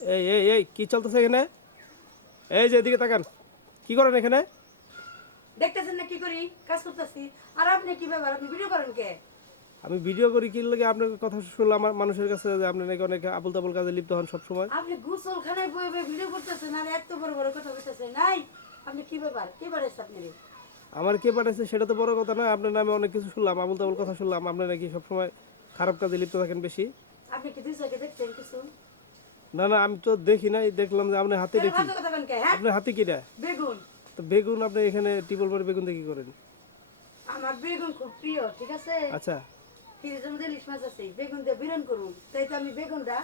এই এই এই কি চলতেছে এখানে? এই যে এদিকে তাকান। কি করেন এখানে? দেখতেছেন না কি করি? কাজ করতেছি। আর আপনি কি ব্যাপার? আপনি ভিডিও করেন কে? আমি ভিডিও করি কি লাগে আপনার কথা শুনলাম আমার মানুষের কাছে যে আপনি নাকি অনেক আবুল তাবুল কাজে লিপ্ত হন সবসময়। আপনি গুসল খানায় বয়ে বয়ে ভিডিও করতেছেন আর এত বড় বড় কথা বলতেছেন নাই আপনি কি ব্যাপার? কি বাড়াইছে আপনি? আমার কে পাঠাইছে সেটা তো বড় কথা না আপনার নামে অনেক কিছু শুনলাম আবুল তাবুল কথা শুনলাম আপনি নাকি সবসময় খারাপ কাজে লিপ্ত থাকেন বেশি। আপনি কি দুই চোখে দেখছেন কিছু? না না আমি তো দেখি নাই দেখলাম যে আপনি হাতে দেখি। হ্যাঁ? আপনার হাতে কিটা বেগুন। তো বেগুন আপনি এখানে টিপল পরে বেগুন দেখি করেন? আমার বেগুন খুব প্রিয় ঠিক আছে? আচ্ছা। ফ্রিজের মধ্যে ইলিশ মাছ আছে বেগুন দিয়ে বিরন করুন। তাই তো আমি বেগুনটা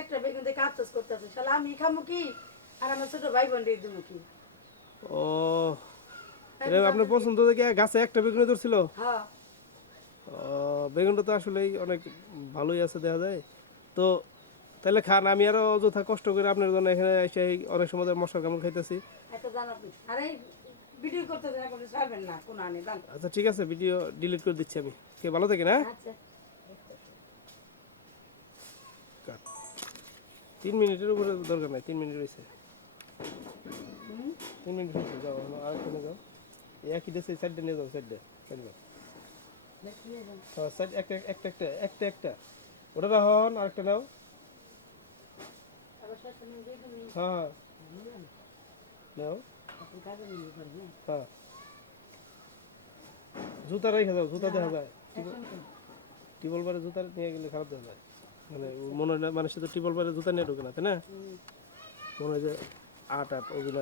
একটা বেগুন দিয়ে কাজ করতেছি শালা আমি খামু কি? আর আমার ছোট ভাই বোন দিয়ে দেবো কি? ও আপনার পছন্দ দেখে গাছে একটা বেগুনে ধরছিল? হ্যাঁ। ও, বেগুনটা তো আসলেই অনেক ভালোই আছে দেখা যায়। তো তাহলে খান আমি আরও অযথা কষ্ট করে আপনার জন্য এখানে এসে এই অনেক সময় মশার কামড় খাইতেছি। না আচ্ছা ঠিক আছে ভিডিও ডিলিট করে দিচ্ছি আমি। কে ভালো থাকেন হ্যাঁ? আচ্ছা। তিন মিনিটের উপরে দরকার নাই তিন মিনিট রয়েছে। তিন মিনিট হয়েছে যাও আরেকখানে যাও। একই দেশে সাইডে নিয়ে যাও সাইডে সাইড যাও। হ্যাঁ সাইড একটা একটা একটা একটা একটা। ওটা রাখুন আরেকটা নাও আবার শয়তান নিয়ে বেগুন নিয়ে হ্যাঁ। নাও হ্যাঁ। জুতা রেখে যাও জুতা দেখা যায় টিবল বারে জুতা নিয়ে গেলে খারাপ দেখা যায় মানে মনে হয় না মানুষের তো টিবল বারে জুতা নিয়ে ঢুকে না তাই না মনে হয় যে আট আট ওগুলো